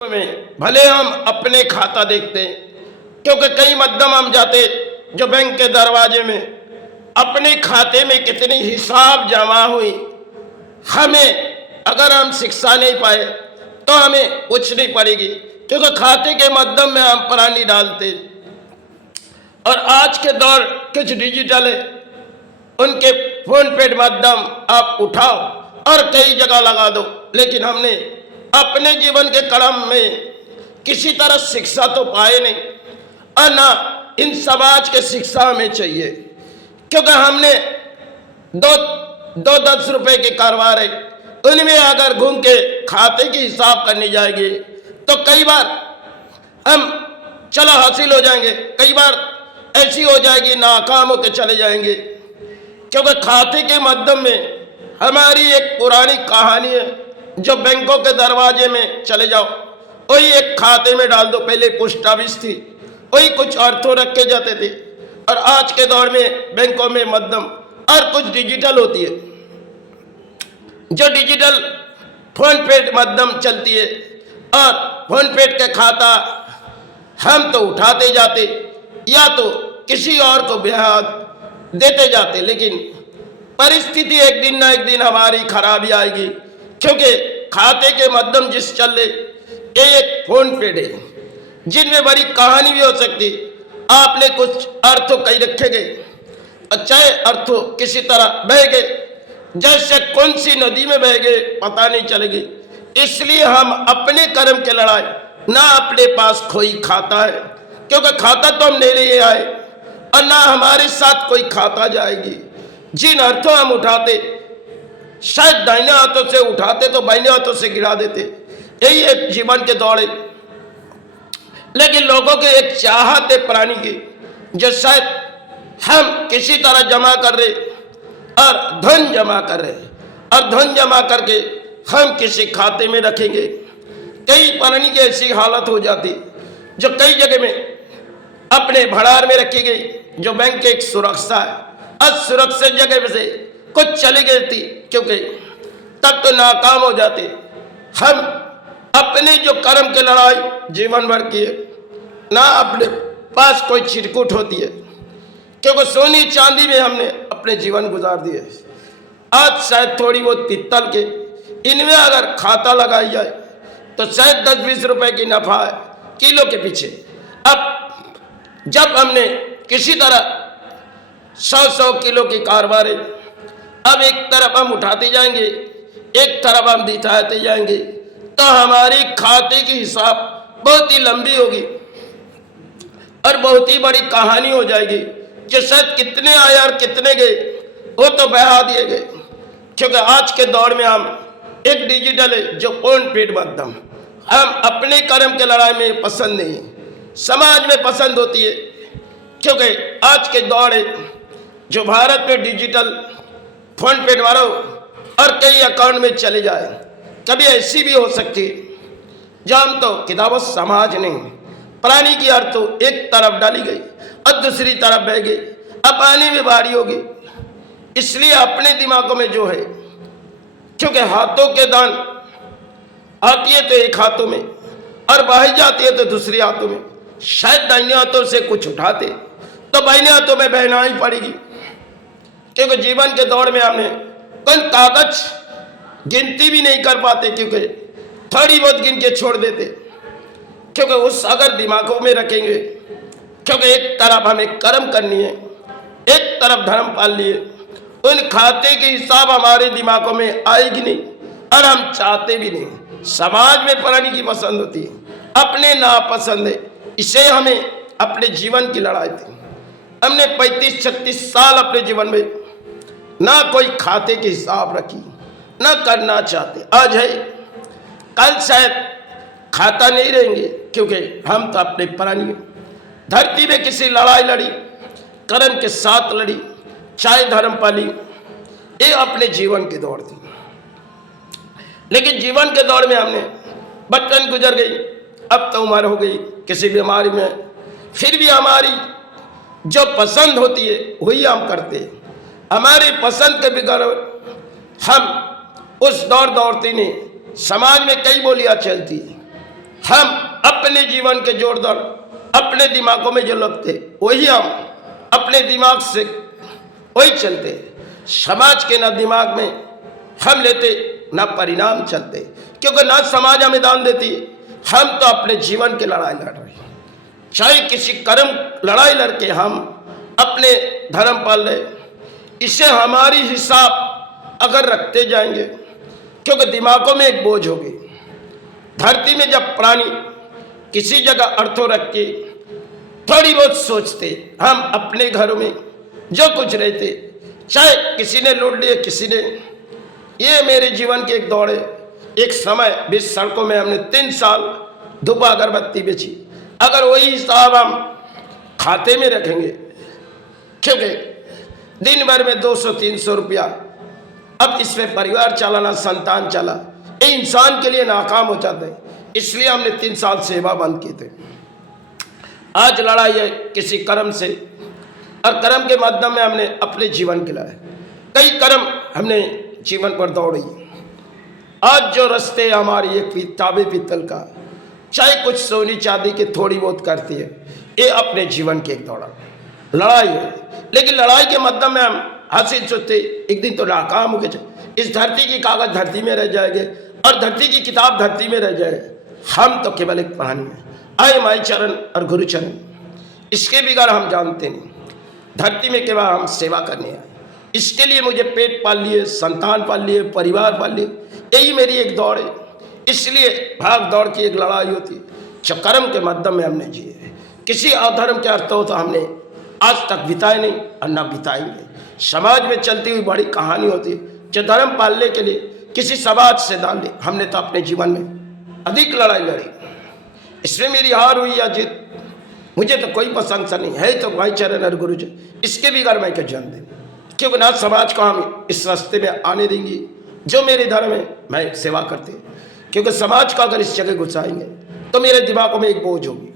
में भले हम अपने खाता देखते हैं, क्योंकि कई मध्यम हम जाते जो बैंक के दरवाजे में अपने खाते में कितनी हिसाब जमा हुई, हमें अगर हम शिक्षा नहीं पाए तो हमें पूछनी पड़ेगी, क्योंकि खाते के मध्यम में हम प्राणी डालते। और आज के दौर कुछ डिजिटल है, उनके फोन पे माध्यम आप उठाओ और कई जगह लगा दो, लेकिन हमने अपने जीवन के क्रम में किसी तरह शिक्षा तो पाए नहीं, और ना इन समाज के शिक्षा हमें चाहिए, क्योंकि हमने दो 10 रुपए के कारोबार है, उनमें अगर घूम के खाते की हिसाब करनी जाएगी तो कई बार हम चलो हासिल हो जाएंगे, कई बार ऐसी हो जाएगी नाकाम होकर चले जाएंगे, क्योंकि खाते के माध्यम में हमारी एक पुरानी कहानी है। जो बैंकों के दरवाजे में चले जाओ, वही एक खाते में डाल दो। पहले पोस्ट ऑफिस थी, वही कुछ अर्थों रखे जाते थे, और आज के दौर में बैंकों में मध्यम और कुछ डिजिटल होती है। जो डिजिटल फोन पे मध्यम चलती है, और फोन पे के खाता हम तो उठाते जाते या तो किसी और को ब्याज देते जाते, लेकिन परिस्थिति एक दिन ना एक दिन हमारी खराबी आएगी, क्योंकि खाते के माध्यम जिस चल रहे एक फोन पे है, जिनमें बड़ी कहानी भी हो सकती। आपने कुछ अर्थ कहीं रखे गए, अच्छा अर्थ किसी तरह बह गए, जैसे कौन सी नदी में बह गए पता नहीं चलेगी। इसलिए हम अपने कर्म के लड़ाई ना अपने पास कोई खाता है, क्योंकि खाता तो हम ले लिए आए, और ना हमारे साथ कोई खाता जाएगी। जिन अर्थों हम उठाते, शायद दाहिने हाथों से उठाते तो बाइने हाथों से गिरा देते। यही एक जीवन के दौड़े, लेकिन लोगों के एक चाहत है प्राणी की, जो शायद हम किसी तरह जमा कर रहे और धन जमा कर रहे, और धन जमा करके हम किसी खाते में रखेंगे। कई प्राणी की ऐसी हालत हो जाती जो कई जगह में अपने भंडार में रखी गई, जो बैंक की एक सुरक्षा है, असुरक्षित जगह से कुछ चली गई थी, क्योंकि तब तो नाकाम हो जाते। हम अपने जो कर्म की लड़ाई जीवन भर की है, ना अपने पास कोई छिटकुट होती है, क्योंकि सोनी चांदी में हमने अपने जीवन गुजार दिए। आज शायद थोड़ी बहुत पित्तल के इनमें अगर खाता लगाई जाए तो शायद 10-20 रुपए की नफा है किलो के पीछे। अब जब हमने किसी तरह 100 किलो की कारोबार है, अब एक तरफ हम उठाते जाएंगे, एक तरफ हम दिखाते जाएंगे, तो हमारी खाते की हिसाब बहुत ही लंबी होगी और बहुत ही बड़ी कहानी हो जाएगी, जो शायद कितने आए और कितने गए वो तो बहा दिए गए। क्योंकि आज के दौर में हम एक डिजिटल है, जो फोन पे माध्यम, हम अपने कर्म के लड़ाई में पसंद नहीं, समाज में पसंद होती है, क्योंकि आज के दौर है जो भारत में डिजिटल फोन पे मारो और कई अकाउंट में चले जाए। कभी ऐसी भी हो सकती है जब हम तो किताबों समाज नहीं, प्राणी की अर्थ तो एक तरफ डाली गई और दूसरी तरफ बह गई, अब आने में बारी होगी। इसलिए अपने दिमागों में जो है, क्योंकि हाथों के दान आती है तो एक हाथों में और बही जाती है तो दूसरे हाथों में, शायद दाहिने हाथों से कुछ उठाते तो बाइने हाथों में बहना ही पड़ेगी, क्योंकि जीवन के दौर में हमने कौन कागज गिनती भी नहीं कर पाते, क्योंकि थोड़ी बहुत गिन के छोड़ देते, क्योंकि उस अगर दिमागों में रखेंगे, क्योंकि एक तरफ हमें कर्म करनी है, एक तरफ धर्म पाल लिए, उन खाते की हिसाब हमारे दिमागों में आएगी नहीं और हम चाहते भी नहीं। समाज में प्राणी की पसंद होती है, अपने नापसंद है, इसे हमें अपने जीवन की लड़ाई थी। हमने 35-36 साल अपने जीवन में ना कोई खाते की हिसाब रखी, ना करना चाहते। आज है, कल शायद खाता नहीं रहेंगे, क्योंकि हम तो अपने प्राणी धरती में किसी लड़ाई लड़ी, कर्म के साथ लड़ी, चाहे धर्म पाली, ये अपने जीवन के दौर थी। लेकिन जीवन के दौर में हमने बचपन गुजर गई, अब तो उम्र हो गई किसी बीमारी में, फिर भी हमारी जो पसंद होती है वही हम करते हैं। हमारी पसंद के बिगड़ हम उस दौड़ते नहीं। समाज में कई बोलियां चलती है, हम अपने जीवन के जोरदार अपने दिमागों में जो लगते वही हम अपने दिमाग से वही चलते। समाज के ना दिमाग में हम लेते ना परिणाम चलते, क्योंकि ना समाज हमें दान देती। हम तो अपने जीवन की लड़ाई लड़ रहे हैं, चाहे किसी कर्म लड़ाई लड़के हम अपने धर्म पाल ले। इसे हमारी हिसाब अगर रखते जाएंगे, क्योंकि दिमागों में एक बोझ होगी। धरती में जब प्राणी किसी जगह अर्थों रख के थोड़ी बहुत सोचते, हम अपने घरों में जो कुछ रहते, चाहे किसी ने लूट लिए किसी ने, ये मेरे जीवन की एक दौड़ है। एक समय 20 सड़कों में हमने 3 साल धूप अगरबत्ती बेची। अगर वही हिसाब हम खाते में रखेंगे, क्योंकि दिन भर में 200-300 रुपया, अब इसमें परिवार चलाना, संतान चला, ये इंसान के लिए नाकाम हो जाता है। इसलिए हमने 3 साल सेवा बंद किए थे। आज लड़ाई है किसी कर्म से, और कर्म के माध्यम में हमने अपने जीवन के लिए कई कर्म हमने जीवन पर दौड़ी। आज जो रास्ते हमारी एक ताबे पीतल का, चाहे कुछ सोनी चांदी की थोड़ी बहुत करती है, ये अपने जीवन की एक दौड़ा लड़ाई है। लेकिन लड़ाई के माध्यम में हम हासिल सोचते एक दिन तो नाकाम हो गए, इस धरती की कागज धरती में रह जाएंगे और धरती की किताब धरती में रह जाएगी। हम तो केवल एक कहानी है, आए माई चरण और गुरु चरण, इसके बिगाड़ हम जानते नहीं। धरती में केवल हम सेवा करने आए, इसके लिए मुझे पेट पाल लिए, संतान पाल लिए, परिवार पाल लिए, यही मेरी एक दौड़ है। इसलिए भाग दौड़ की एक लड़ाई होती है जो कर्म के माध्यम में हमने जिए। किसी अधर्म के अर्थ हो तो हमने आज तक बिताए नहीं और न बिताएंगे। समाज में चलती हुई बड़ी कहानी होती है जो धर्म पालने के लिए किसी समाज से दान ली। हमने तो अपने जीवन में अधिक लड़ाई लड़ी, इसमें मेरी हार हुई या जीत मुझे तो कोई प्रशंसा नहीं है। तो भाई चरण और गुरु जी, इसके बिगाड़ मैं क्या जान दें, क्योंकि ना समाज को हम इस रास्ते में आने देंगे जो मेरे धर्म में मैं सेवा करते। क्योंकि समाज को अगर इस जगह घुसाएंगे तो मेरे दिमागों में एक बोझ होगी।